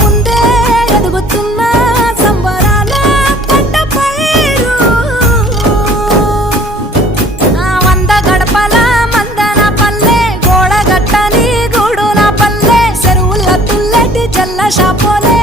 ముందే ఎదుగుతున్న సంబరాల పంట పైరు వంద గడపల మందన పల్లె గోడ గట్టని గూడున పల్లె చెరువుల తుల్లటి జల్ల షాపోలే